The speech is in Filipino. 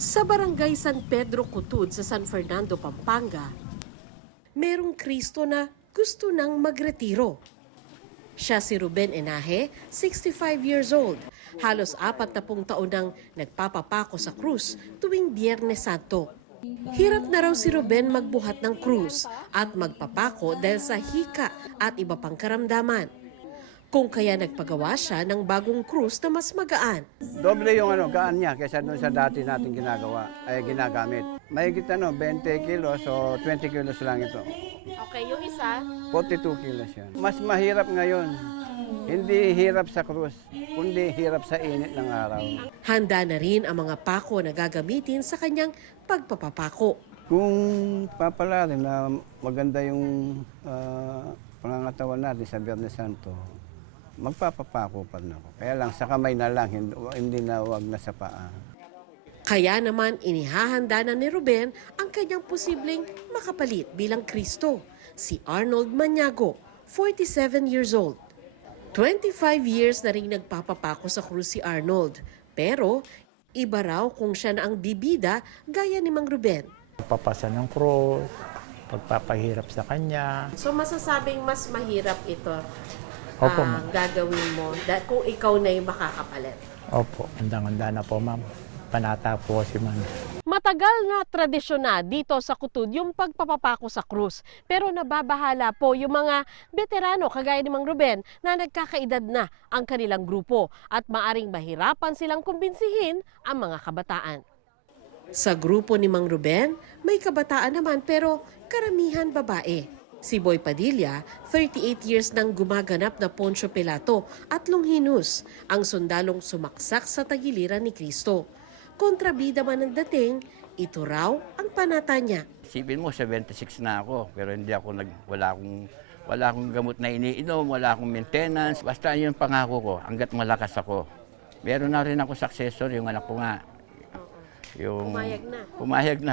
Sa barangay San Pedro Cutud sa San Fernando, Pampanga, merong Kristo na gusto nang magretiro. Siya si Ruben Enaje, 65 years old. Halos 40 taon nang nagpapapako sa krus tuwing Biyernes Santo. Hirap na raw si Ruben magbuhat ng krus at magpapako dahil sa hika at iba pang karamdaman. Kung kaya nagpagawa siya ng bagong krus na mas magaan. Doble yung gaan niya kaysa doon sa dati natin ginagamit. Mahigit 20 kilos o 20 kilos lang ito. Okay, yung isa? 42 kilos yan. Mas mahirap ngayon. Hindi hirap sa krus, kundi hirap sa init ng araw. Handa na rin ang mga pako na gagamitin sa kanyang pagpapapako. Kung papalarin na maganda yung pangangatawan natin sa Biyernes Santo, magpapapako pa rin ako. Kaya lang, sa kamay na lang, hindi na wag na sa paa. Kaya naman inihahanda na ni Ruben ang kanyang posibleng makapalit bilang Kristo, si Arnold Maniago, 47 years old. 25 years na rin nagpapapako sa krus si Arnold, pero iba raw kung siya na ang bibida gaya ni Mang Ruben. Pagpapasa ng cross, pagpapahirap sa kanya. So masasabing mas mahirap ito Opo, gagawin mo kung ikaw na yung makakapalit. Opo, handang-handa na po, ma'am. Panata po si ma'am. Matagal na tradisyon na dito sa Cutud yung pagpapapako sa krus. Pero nababahala po yung mga veterano kagaya ni Mang Ruben na nagkakaedad na ang kanilang grupo at maaring mahirapan silang kumbinsihin ang mga kabataan. Sa grupo ni Mang Ruben, may kabataan naman pero karamihan babae. Si Boy Padilla, 38 years nang gumaganap na Poncio Pilato at Longinus, ang sundalong sumaksak sa tagiliran ni Kristo. Kontrabida man ang dating, ito raw ang panata niya. Isipin mo, 76 na ako, pero hindi ako wala akong gamot na iniinom, wala akong maintenance. Basta yun pangako ko, hanggat malakas ako. Meron na rin ako successor, yung anak ko nga. Yung Pumayag na. Pumayag na.